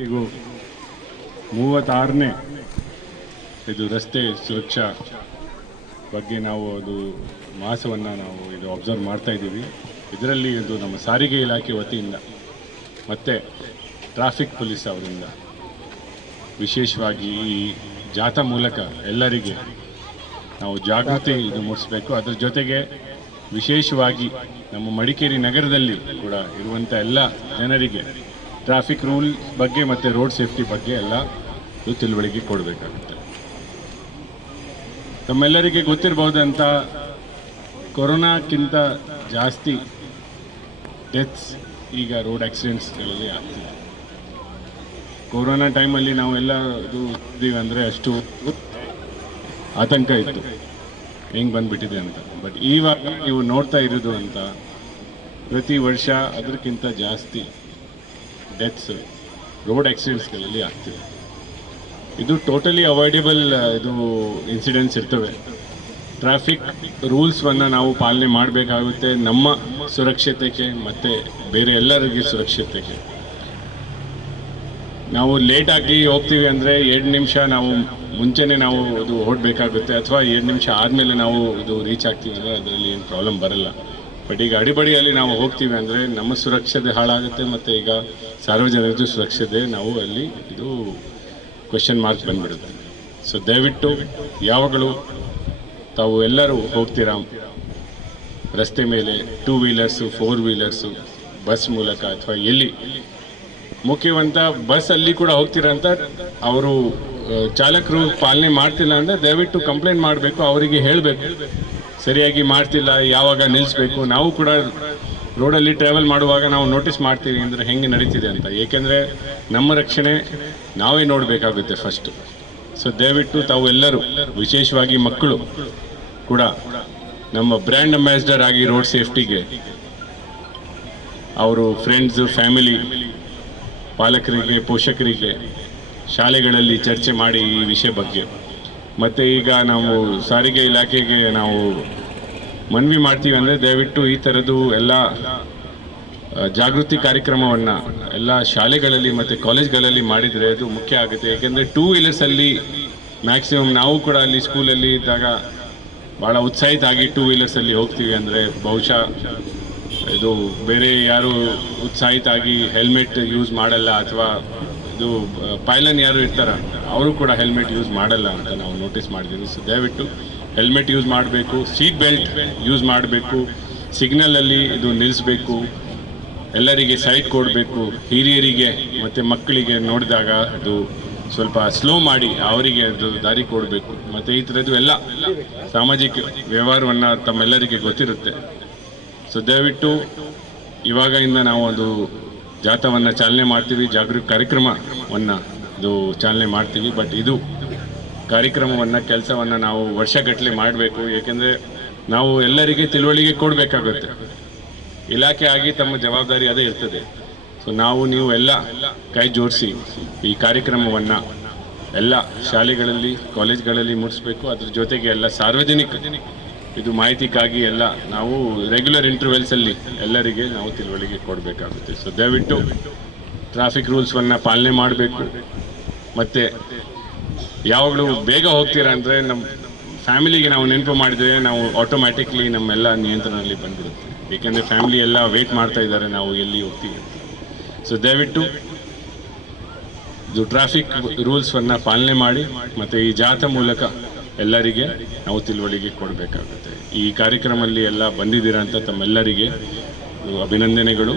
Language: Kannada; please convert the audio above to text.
ಇವತ್ತಿಗೂ ಮೂವತ್ತಾರನೇ ಇದು ರಸ್ತೆ ಸುರಕ್ಷಾ ಬಗ್ಗೆ ನಾವು ಅದು ಮಾಸವನ್ನು ನಾವು ಇದು ಅಬ್ಸರ್ವ್ ಮಾಡ್ತಾ ಇದ್ದೀವಿ. ಇದರಲ್ಲಿ ಇದು ನಮ್ಮ ಸಾರಿಗೆ ಇಲಾಖೆ ವತಿಯಿಂದ ಮತ್ತು ಟ್ರಾಫಿಕ್ ಪೊಲೀಸ್ ಅವರಿಂದ ವಿಶೇಷವಾಗಿ ಈ ಜಾಥಾ ಮೂಲಕ ಎಲ್ಲರಿಗೆ ನಾವು ಜಾಗೃತಿ ಇದು ಮೂಡಿಸಬೇಕು. ಅದರ ಜೊತೆಗೆ ವಿಶೇಷವಾಗಿ ನಮ್ಮ ಮಡಿಕೇರಿ ನಗರದಲ್ಲಿ ಕೂಡ ಇರುವಂಥ ಎಲ್ಲ ಜನರಿಗೆ ಟ್ರಾಫಿಕ್ ರೂಲ್ ಬಗ್ಗೆ ಮತ್ತು ರೋಡ್ ಸೇಫ್ಟಿ ಬಗ್ಗೆ ಎಲ್ಲ ತಿಳುವಳಿಕೆ ಕೊಡಬೇಕಾಗುತ್ತೆ. ತಮ್ಮೆಲ್ಲರಿಗೆ ಗೊತ್ತಿರಬಹುದಂತ ಕೊರೋನಾಕ್ಕಿಂತ ಜಾಸ್ತಿ ಡೆತ್ಸ್ ಈಗ ರೋಡ್ ಆಕ್ಸಿಡೆಂಟ್ಸ್ಗಳಲ್ಲಿ ಆಗ್ತಿದೆ. ಕೊರೋನಾ ಟೈಮಲ್ಲಿ ನಾವೆಲ್ಲ ಇದು ಇದ್ದೀವಿ ಅಂದರೆ ಅಷ್ಟು ಆತಂಕ ಇತ್ತು. ಹೆಂಗೆ ಬಂದ್ಬಿಟ್ಟಿದೆ ಅಂತ. ಬಟ್ ಇವಾಗ ನೀವು ನೋಡ್ತಾ ಇರೋದು ಅಂತ ಪ್ರತಿ ವರ್ಷ ಅದಕ್ಕಿಂತ ಜಾಸ್ತಿ ಡೆತ್ಸ್ ರೋಡ್ ಆಕ್ಸಿಡೆಂಟ್ಸ್ಗಳಲ್ಲಿ ಆಗ್ತಿದೆ ಇದು ಟೋಟಲಿ ಅವಾಯ್ಡೇಬಲ್ ಇದು ಇನ್ಸಿಡೆಂಟ್ಸ್ ಇರ್ತವೆ. ಟ್ರಾಫಿಕ್ ರೂಲ್ಸ್ವನ್ನು ನಾವು ಪಾಲನೆ ಮಾಡಬೇಕಾಗುತ್ತೆ ನಮ್ಮ ಸುರಕ್ಷತೆಗೆ ಮತ್ತು ಬೇರೆ ಎಲ್ಲರಿಗೆ ಸುರಕ್ಷತೆಗೆ. ನಾವು ಲೇಟಾಗಿ ಹೋಗ್ತೀವಿ ಅಂದರೆ ಎರಡು ನಿಮಿಷ ನಾವು ಮುಂಚೆನೇ ನಾವು ಇದು ಓಡಬೇಕಾಗುತ್ತೆ ಅಥವಾ ಎರಡು ನಿಮಿಷ ಆದಮೇಲೆ ನಾವು ಇದು ರೀಚ್ ಆಗ್ತೀವಿ ಅಂದರೆ ಅದರಲ್ಲಿ ಏನು ಪ್ರಾಬ್ಲಮ್ ಬರಲ್ಲ. ಬಟ್ ಈಗ ಅಡಿಬಡಿಯಲ್ಲಿ ನಾವು ಹೋಗ್ತೀವಿ ಅಂದರೆ ನಮ್ಮ ಸುರಕ್ಷತೆ ಹಾಳಾಗುತ್ತೆ ಮತ್ತು ಈಗ ಸಾರ್ವಜನಿಕರ ಸುರಕ್ಷತೆ ನಾವು ಅಲ್ಲಿ ಇದು ಕ್ವೆಶನ್ ಮಾರ್ಕ್ ಬಂದ್ಬಿಡುತ್ತೆ. ಸೊ ದಯವಿಟ್ಟು ಯಾವಾಗಲೂ ತಾವು ಎಲ್ಲರೂ ಹೋಗ್ತೀರಾ? ರಸ್ತೆ ಮೇಲೆ two wheelers four wheelers bus ಮೂಲಕ ಅಥವಾ ಎಲ್ಲಿ? ಮುಖ್ಯವಂತ ಬಸ್ ಅಲ್ಲಿ ಕೂಡ ಹೋಗ್ತೀರಾ ಅಂತ ಅವರು, ಚಾಲಕರು ಪಾಲನೆ ಮಾಡ್ತಿಲ್ಲ ಅಂದರೆ ದಯವಿಟ್ಟು ಕಂಪ್ಲೇಂಟ್ ಮಾಡಬೇಕು, ಅವರಿಗೆ ಹೇಳಬೇಕು. ಸರಿಯಾಗಿ ಮಾಡ್ತಿಲ್ಲ, ಯಾವಾಗ ನಿಲ್ಲಿಸ್ಬೇಕು ನಾವು ಕೂಡ ರೋಡಲ್ಲಿ ಟ್ರಾವೆಲ್ ಮಾಡುವಾಗ ನಾವು ನೋಟಿಸ್ ಮಾಡ್ತೀವಿ ಅಂದರೆ ಹೆಂಗೆ ನಡೀತಿದೆ ಅಂತ. ಏಕೆಂದರೆ ನಮ್ಮ ರಕ್ಷಣೆ ನಾವೇ ನೋಡಬೇಕಾಗುತ್ತೆ ಫಸ್ಟ್ ಸೊ ದಯವಿಟ್ಟು ತಾವು ಎಲ್ಲರೂ, ವಿಶೇಷವಾಗಿ ಮಕ್ಕಳು ಕೂಡ ನಮ್ಮ ಬ್ರ್ಯಾಂಡ್ ಅಂಬಾಸಿಡರ್ ಆಗಿ ರೋಡ್ ಸೇಫ್ಟಿಗೆ ಅವರು ಫ್ರೆಂಡ್ಸು ಫ್ಯಾಮಿಲಿ ಪಾಲಕರಿಗೆ, ಪೋಷಕರಿಗೆ ಶಾಲೆಗಳಲ್ಲಿ ಚರ್ಚೆ ಮಾಡಿ ಈ ವಿಷಯ ಬಗ್ಗೆ. ಮತ್ತು ಈಗ ನಾವು ಸಾರಿಗೆ ಇಲಾಖೆಗೆ ನಾವು ಮನವಿ ಮಾಡ್ತೀವಿ ಅಂದರೆ ದಯವಿಟ್ಟು ಈ ಥರದ್ದು ಎಲ್ಲ ಜಾಗೃತಿ ಕಾರ್ಯಕ್ರಮವನ್ನು ಎಲ್ಲ ಶಾಲೆಗಳಲ್ಲಿ ಮತ್ತು ಕಾಲೇಜ್ಗಳಲ್ಲಿ ಮಾಡಿದರೆ ಅದು ಮುಖ್ಯ ಆಗುತ್ತೆ. ಏಕೆಂದರೆ ಟೂ ವೀಲರ್ಸಲ್ಲಿ ಮ್ಯಾಕ್ಸಿಮಮ್ ನಾವು ಕೂಡ ಅಲ್ಲಿ ಸ್ಕೂಲಲ್ಲಿ ಇದ್ದಾಗ ಭಾಳ ಉತ್ಸಾಹಿತ ಆಗಿ ಟೂ ವೀಲರ್ಸಲ್ಲಿ ಹೋಗ್ತೀವಿ ಅಂದರೆ ಬಹುಶಃ ಇದು ಬೇರೆ ಯಾರು ಉತ್ಸಾಹಿತ ಆಗಿ ಹೆಲ್ಮೆಟ್ ಯೂಸ್ ಮಾಡಲ್ಲ ಅಥವಾ ಇದು ಪೈಲನ್ ಯಾರು ಇರ್ತಾರ, ಅವರು ಕೂಡ ಹೆಲ್ಮೆಟ್ ಯೂಸ್ ಮಾಡಲ್ಲ ಅಂತ ನಾವು ನೋಟಿಸ್ ಮಾಡಿದ್ದೀವಿ. ಸೊ ದಯವಿಟ್ಟು ಹೆಲ್ಮೆಟ್ ಯೂಸ್ ಮಾಡಬೇಕು ಸೀಟ್ ಬೆಲ್ಟ್ ಯೂಸ್ ಮಾಡಬೇಕು ಸಿಗ್ನಲಲ್ಲಿ ಇದು ನಿಲ್ಲಿಸಬೇಕು ಎಲ್ಲರಿಗೆ ಸೈಡ್ ಕೊಡಬೇಕು, ಹಿರಿಯರಿಗೆ ಮತ್ತು ಮಕ್ಕಳಿಗೆ ನೋಡಿದಾಗ ಅದು ಸ್ವಲ್ಪ ಸ್ಲೋ ಮಾಡಿ ಅವರಿಗೆ ಅದು ದಾರಿ ಕೊಡಬೇಕು. ಮತ್ತು ಈ ಥರದ್ದು ಎಲ್ಲ ಸಾಮಾಜಿಕ ವ್ಯವಹಾರವನ್ನು ತಮ್ಮೆಲ್ಲರಿಗೆ ಗೊತ್ತಿರುತ್ತೆ. ಸೊ ದಯವಿಟ್ಟು ಇವಾಗಿಂದ ನಾವು ಒಂದು ಜಾಥಾವನ್ನು ಚಾಲನೆ ಮಾಡ್ತೀವಿ, ಜಾಗೃತಿ ಕಾರ್ಯಕ್ರಮವನ್ನು ಇದು ಚಾಲನೆ ಮಾಡ್ತೀವಿ. ಬಟ್ ಇದು ಕಾರ್ಯಕ್ರಮವನ್ನು, ಕೆಲಸವನ್ನು ನಾವು ವರ್ಷಗಟ್ಟಲೆ ಮಾಡಬೇಕು. ಏಕೆಂದರೆ ನಾವು ಎಲ್ಲರಿಗೆ ತಿಳುವಳಿಕೆ ಕೊಡಬೇಕಾಗುತ್ತೆ. ಇಲಾಖೆ ಆಗಿ ತಮ್ಮ ಜವಾಬ್ದಾರಿ ಅದೇ ಇರ್ತದೆ. ಸೊ ನಾವು, ನೀವು ಎಲ್ಲ ಕೈ ಜೋಡಿಸಿ ಈ ಕಾರ್ಯಕ್ರಮವನ್ನು ಎಲ್ಲ ಶಾಲೆಗಳಲ್ಲಿ, ಕಾಲೇಜ್ಗಳಲ್ಲಿ ಮೂಡಿಸ್ಬೇಕು ಅದ್ರ ಜೊತೆಗೆ ಎಲ್ಲ ಸಾರ್ವಜನಿಕ ಇದು ಮಾಹಿತಿಗಾಗಿ ಎಲ್ಲ ನಾವು ರೆಗ್ಯುಲರ್ ಇಂಟರ್ವೆಲ್ಸಲ್ಲಿ ಎಲ್ಲರಿಗೆ ನಾವು ತಿಳುವಳಿಕೆ ಕೊಡಬೇಕಾಗುತ್ತೆ. ಸೊ ದಯವಿಟ್ಟು ಟ್ರಾಫಿಕ್ ರೂಲ್ಸ್ವನ್ನು ಪಾಲನೆ ಮಾಡಬೇಕು. ಮತ್ತು ಯಾವಾಗಲೂ ಬೇಗ ಹೋಗ್ತೀರಾ ಅಂದರೆ ನಮ್ಮ ಫ್ಯಾಮಿಲಿಗೆ ನಾವು ನೆನಪು ಮಾಡಿದರೆ ನಾವು ಆಟೋಮ್ಯಾಟಿಕ್ಲಿ ನಮ್ಮೆಲ್ಲ ನಿಯಂತ್ರಣದಲ್ಲಿ ಬಂದ್ಬಿಡುತ್ತೆ ಏಕೆಂದರೆ ಫ್ಯಾಮಿಲಿ ಎಲ್ಲ ವೇಟ್ ಮಾಡ್ತಾ ಇದ್ದಾರೆ, ನಾವು ಎಲ್ಲಿ ಹೋಗ್ತೀವಿ ಸೊ ದಯವಿಟ್ಟು ಇದು ಟ್ರಾಫಿಕ್ ರೂಲ್ಸ್ವನ್ನು ಪಾಲನೆ ಮಾಡಿ, ಮತ್ತು ಈ ಜಾಥಾ ಮೂಲಕ ಎಲ್ಲರಿಗೆ ನಾವು ತಿಳುವಳಿಕೆ ಕೊಡಬೇಕಾಗುತ್ತೆ. ಈ ಕಾರ್ಯಕ್ರಮದಲ್ಲಿ ಎಲ್ಲ ಬಂದಿದ್ದೀರಾ ಅಂತ ತಮ್ಮೆಲ್ಲರಿಗೆ ಅಭಿನಂದನೆಗಳು.